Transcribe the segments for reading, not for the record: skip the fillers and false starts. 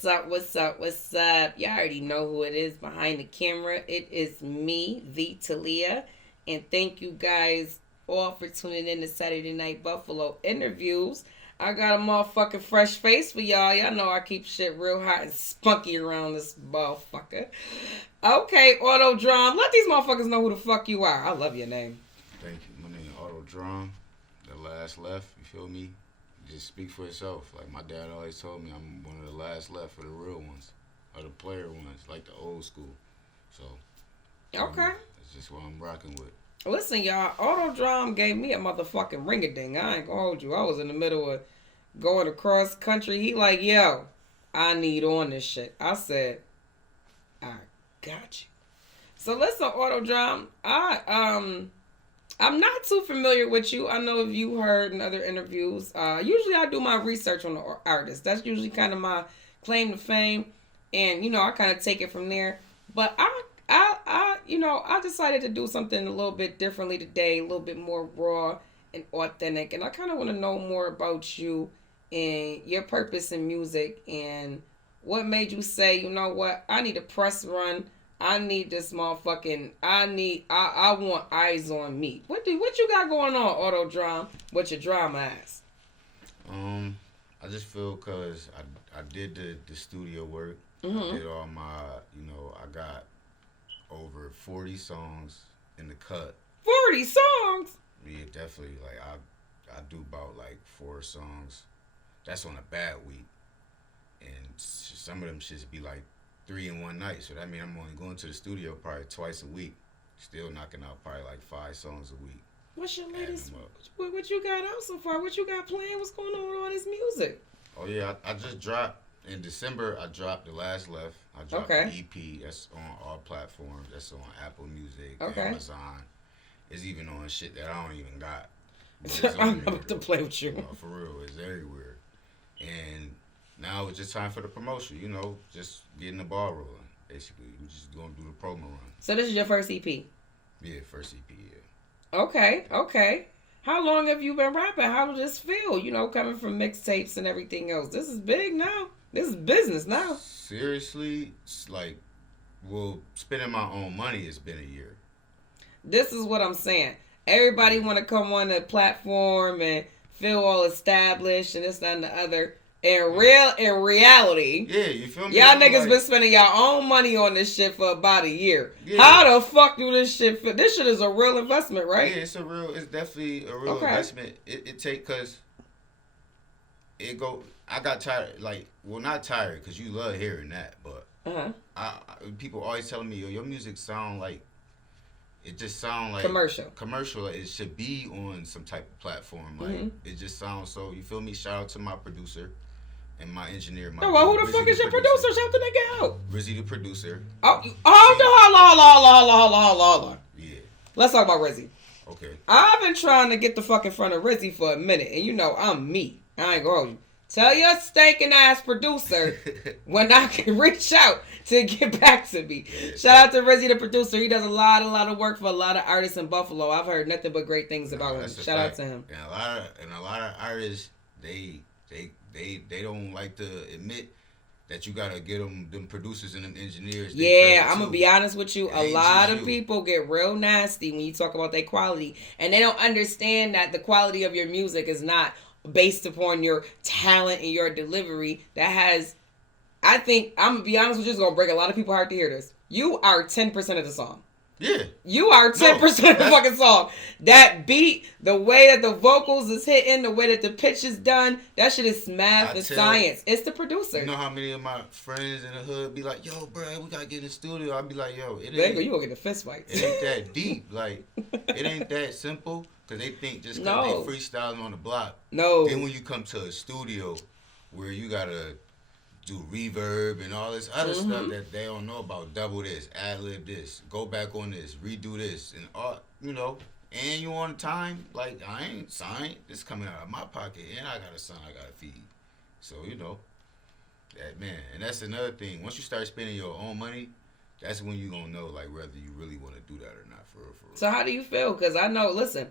What's up? What's up? What's up? You already know who it is behind the camera. It is me, the Teleah. And thank you guys all for tuning in to Saturday Night Buffalo interviews. I got a motherfucking fresh face for y'all. Y'all know I keep shit real hot and spunky around this motherfucker. Okay, Otto Dram. Let these motherfuckers know who the fuck you are. I love your name. Thank you. My name is Otto Dram. The last left, you feel me? Just speak for yourself. Like my dad always told me, I'm one of the last left for the real ones, or the player ones, like the old school. So, Okay. That's just what I'm rocking with. Listen, y'all, Otto Dram gave me a motherfucking ring-a-ding. I ain't gonna hold you. I was in the middle of going across country. He like, yo, I need on this shit. I said, I got you. So listen, Otto Dram, I'm not too familiar with you. I know if you heard in other interviews. Usually I do my research on the artist. That's usually kind of my claim to fame. And, I kind of take it from there. But I decided to do something a little bit differently today, a little bit more raw and authentic. And I kind of want to know more about you and your purpose in music and what made you say, you know what, I need a press run. I need this motherfucking. I want eyes on me. What you got going on, Otto Dram? With your drama ass? I just feel cause I did the studio work. Mm-hmm. I did all my, I got over 40 songs in the cut. 40 songs. Yeah, definitely. Like I do about like 4 songs. That's on a bad week, and some of them shits be like 3 in one night. So that means I'm only going to the studio probably twice a week. Still knocking out probably like 5 songs a week. What's your latest? What you got out so far? What you got playing? What's going on with all this music? Oh yeah, I just dropped in December. I dropped The Last Left. I dropped the EP. That's on all platforms. That's on Apple Music, Amazon. It's even on shit that I don't even got. I'm about to play with you. For real, it's everywhere. And now it's just time for the promotion, just getting the ball rolling, basically. We're just going to do the promo run. So this is your first EP? Yeah, first EP, yeah. Okay. How long have you been rapping? How does this feel, coming from mixtapes and everything else? This is big now. This is business now. Seriously, it's like, spending my own money has been a year. This is what I'm saying. Everybody want to come on the platform and feel all established and this, that, and the other. In reality, yeah, you feel me? Y'all niggas been spending y'all own money on this shit for about a year. Yeah. How the fuck do this shit fit? This shit is a real investment, right? Yeah, it's definitely a real investment. Cause I got tired, not tired, cause you love hearing that, but people always telling me, yo, your music sound like, it just sound like commercial. It should be on some type of platform. Like it just sounds so. You feel me? Shout out to my producer and my engineer. Who the fuck is your producer? Shout the nigga out. Rizzy the producer. Oh, hold on. Yeah. Let's talk about Rizzy. Okay. I've been trying to get the fuck in front of Rizzy for a minute, and I'm me. I ain't going. Tell your stinking ass producer when I can reach out to get back to me. Yeah, shout out to Rizzy the producer. He does a lot of work for a lot of artists in Buffalo. I've heard nothing but great things about him. Shout out to him. And a lot of artists, they don't like to admit that you gotta get them producers and them engineers. Yeah, I'm gonna be honest with you. A lot of people get real nasty when you talk about their quality, and they don't understand that the quality of your music is not based upon your talent and your delivery. That has, I think, I'm gonna be honest with you, it's gonna break a lot of people's heart to hear this. You are 10% of the song. Yeah. You are 10% of the fucking song. That beat, the way that the vocals is hitting, the way that the pitch is done, that shit is math and science. It's the producer. You know how many of my friends in the hood be like, yo, bro, we gotta get in the studio. I'll be like, yo, you gonna get a fist fight. It ain't that deep. Like, it ain't that simple. Because they think just because they freestyling on the block. No. Then when you come to a studio where you got to do reverb and all this other stuff that they don't know about, double this, ad-lib this, go back on this, redo this, and all, and you on time, like, I ain't signed. This coming out of my pocket, and I got a son I got to feed. So, that, man. And that's another thing. Once you start spending your own money, that's when you going to know, like, whether you really want to do that or not, for real. So how do you feel? Because I know, listen,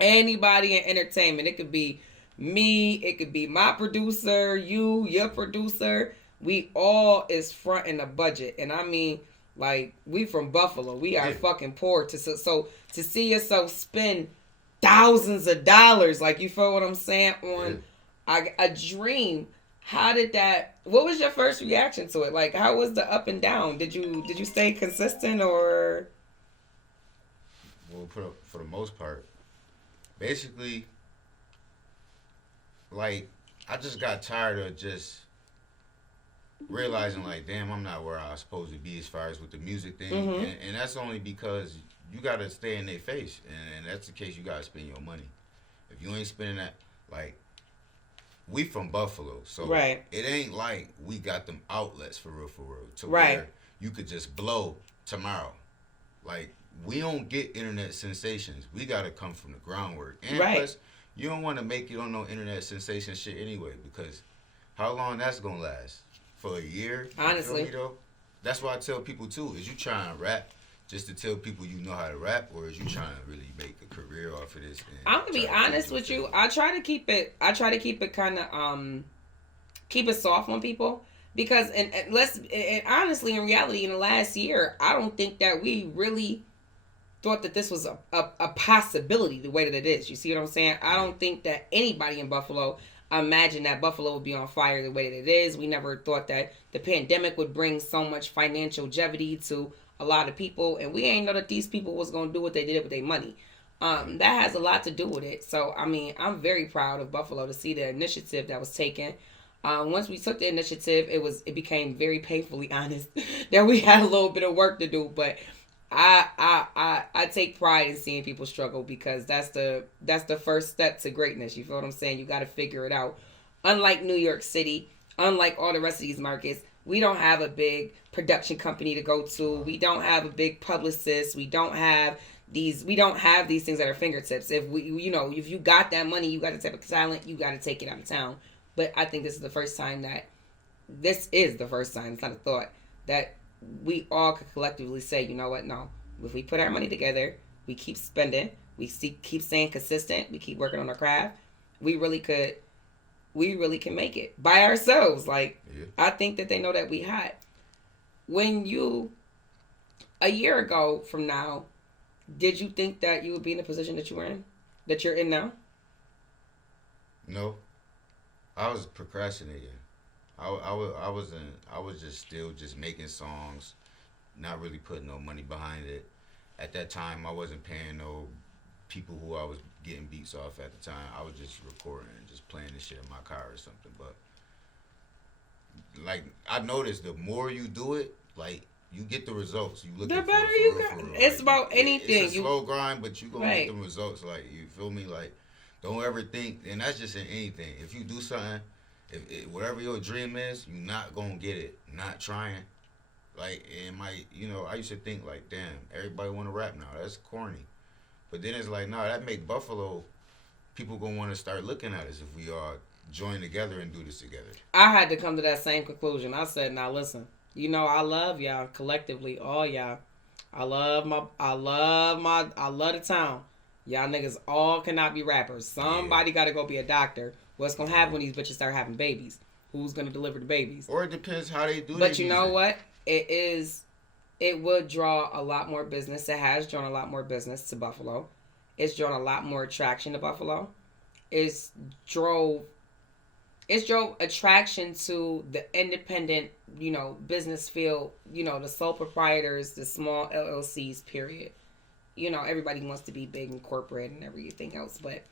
anybody in entertainment, it could be me, it could be my producer, your producer. we all is fronting a budget, and I mean, like, we from Buffalo, we are fucking poor. So to see yourself spend thousands of dollars, like, you feel what I'm saying, on a dream. How did that? What was your first reaction to it? Like, how was the up and down? Did you stay consistent or? Well, for the most part, basically, like, I just got tired of just realizing, like, damn, I'm not where I was supposed to be as far as with the music thing, and that's only because you gotta stay in their face, and that's the case. You gotta spend your money. If you ain't spending that, like, we from Buffalo, so it ain't like we got them outlets for real, to where you could just blow tomorrow. Like, we don't get internet sensations. We gotta come from the groundwork, and plus, you don't want to make it on no internet sensation shit anyway, because how long that's gonna last? For a year? Honestly, you feel me, though? That's why I tell people too: is you trying to rap just to tell people you know how to rap, or is you trying to really make a career off of this? I'm gonna be honest with you. I try to keep it kind of keep it soft on people, because and honestly, in reality, in the last year, I don't think that we really thought that this was a possibility the way that it is. You see what I'm saying? I don't think that anybody in Buffalo imagined that Buffalo would be on fire the way that it is. We never thought that the pandemic would bring so much financial jeopardy to a lot of people, and we ain't know that these people was going to do what they did with their money. That has a lot to do with it. So, I mean, I'm very proud of Buffalo to see the initiative that was taken. Once we took the initiative, it became very painfully honest that we had a little bit of work to do, but I take pride in seeing people struggle, because that's the first step to greatness. You feel what I'm saying? You got to figure it out. Unlike New York City, unlike all the rest of these markets, we don't have a big production company to go to. We don't have a big publicist. We don't have these things at our fingertips. If if you got that money, you got the type of talent, you got to take it out of town. But I think this is the first time, it's not a thought, that we all could collectively say, you know what, no. If we put our money together, we keep spending, we keep staying consistent, we keep working on our craft, we really can make it by ourselves. Like, I think that they know that we had. When a year ago from now, did you think that you would be in the position that you're in now? No. I was procrastinating. I was just still just making songs, not really putting no money behind it. At that time, I wasn't paying no people who I was getting beats off at the time. I was just recording and just playing this shit in my car or something. But, like, I noticed the more you do it, like, you get the results. You look the better you got. It's like, about anything. It's a slow grind, but you gonna get the results. Like, you feel me? Like, don't ever think, and that's just in anything. If you do something, whatever your dream is, you're not gonna get it. Not trying. Like, I used to think, like, damn, everybody want to rap now. That's corny. But then it's like, nah, that make Buffalo, people gonna want to start looking at us if we all join together and do this together. I had to come to that same conclusion. I said, now listen, I love y'all collectively, all y'all. I love the town. Y'all niggas all cannot be rappers. Somebody got to go be a doctor. What's gonna happen when these bitches start having babies? Who's gonna deliver the babies? Or it depends how they do. But you know what? It would draw a lot more business. It has drawn a lot more business to Buffalo. It's drawn a lot more attraction to Buffalo. It's drove attraction to the independent, business field, the sole proprietors, the small LLCs, period. Everybody wants to be big and corporate and everything else, but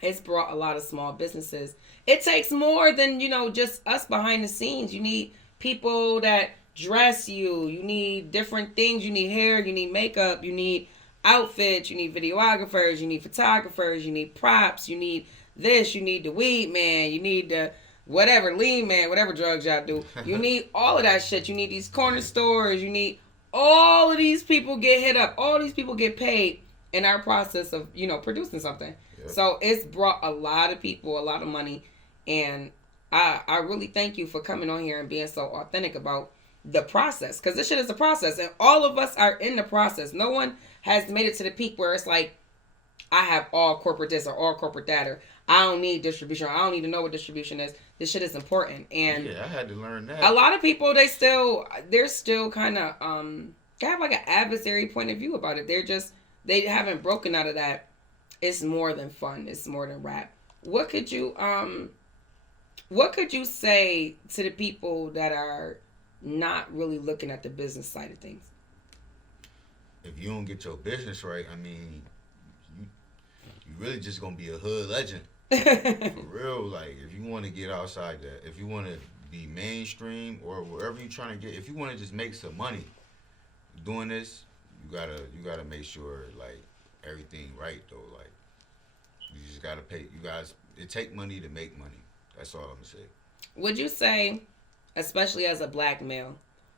it's brought a lot of small businesses. It takes more than, just us behind the scenes. You need people that dress you. You need different things. You need hair. You need makeup. You need outfits. You need videographers. You need photographers. You need props. You need this. You need the weed man. You need the whatever, lean man, whatever drugs y'all do. You need all of that shit. You need these corner stores. You need all of these people get hit up. All these people get paid in our process of, producing something. Yep. So it's brought a lot of people, a lot of money. And I really thank you for coming on here and being so authentic about the process. Because this shit is a process. And all of us are in the process. No one has made it to the peak where it's like, I have all corporate this or all corporate that, or I don't need distribution, or I don't need to know what distribution is. This shit is important. And yeah, I had to learn that. a lot of people, they're still kind of, they have like an adversary point of view about it. They haven't broken out of that. It's more than fun. It's more than rap. What could you say to the people that are not really looking at the business side of things? If you don't get your business right, I mean, you really just gonna be a hood legend. For real, like if you want to get outside that, if you want to be mainstream or wherever you're trying to get, if you want to just make some money doing this, you gotta make sure like everything right though. Like you just gotta pay. You guys, it take money to make money. That's all I'm gonna say. Would you say, especially as a black male,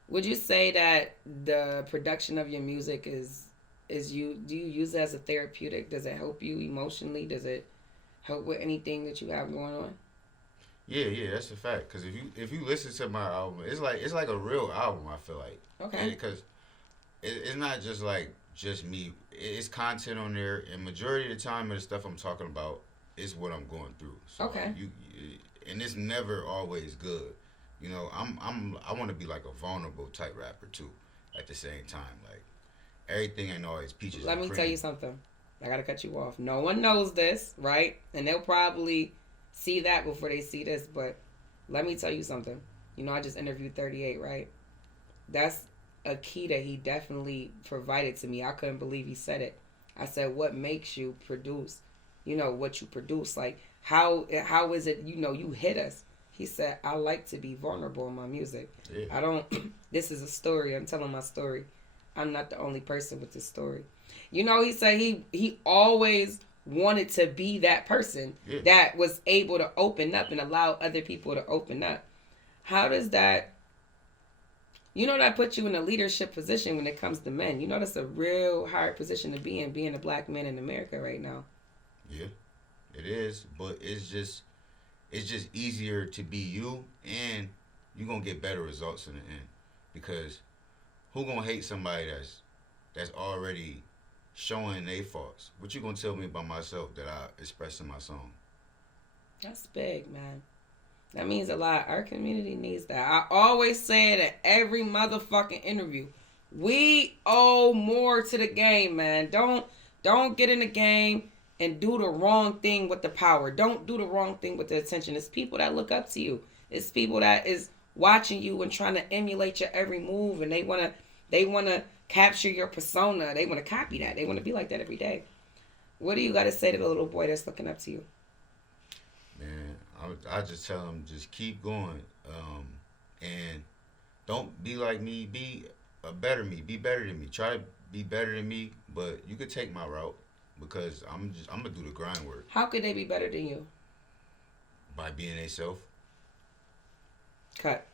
would you say that the production of your music do you use it as a therapeutic? Does it help you emotionally? Does it help with anything that you have going on? Yeah, that's a fact. Cause if you listen to my album, it's like a real album. I feel like Okay. Because it's not just me. It's content on there, and majority of the time of the stuff I'm talking about is what I'm going through. So Okay. And it's never always good. You know, I want to be like a vulnerable type rapper too. At the same time, like everything ain't always peaches. Let and me cream. tell you something. I gotta cut you off. No one knows this, right? And they'll probably see that before they see this. But let me tell you something. You know, I just interviewed 38, right? That's a key that he definitely provided to me. I couldn't believe he said it. I said, "What makes you produce? You know what you produce? Like how is it? You know, you hit us." He said, "I like to be vulnerable in my music. Yeah. I don't. This is a story. I'm telling my story. I'm not the only person with this story." You know, he said he always wanted to be that person that was able to open up and allow other people to open up. How does that? You know, that puts you in a leadership position when it comes to men. You know, that's a real hard position to be in, being a black man in America right now. Yeah, it is, but it's just easier to be you, and you're gonna get better results in the end. Because who gonna hate somebody that's already showing their faults? What you gonna tell me about myself that I express in my song? That's big, man. That means a lot. Our community needs that. I always say it at every motherfucking interview. We owe more to the game, man. Don't get in the game and do the wrong thing with the power. Don't do the wrong thing with the attention. It's people that look up to you. It's people that is watching you and trying to emulate your every move, and they wanna capture your persona. They wanna copy that. They wanna be like that every day. What do you gotta say to the little boy that's looking up to you? Man, I just tell them just keep going, and don't be like me. Be a better me. Be better than me. Try to be better than me, but you could take my route because I'm gonna do the grind work. How could they be better than you? By being themselves. Cut.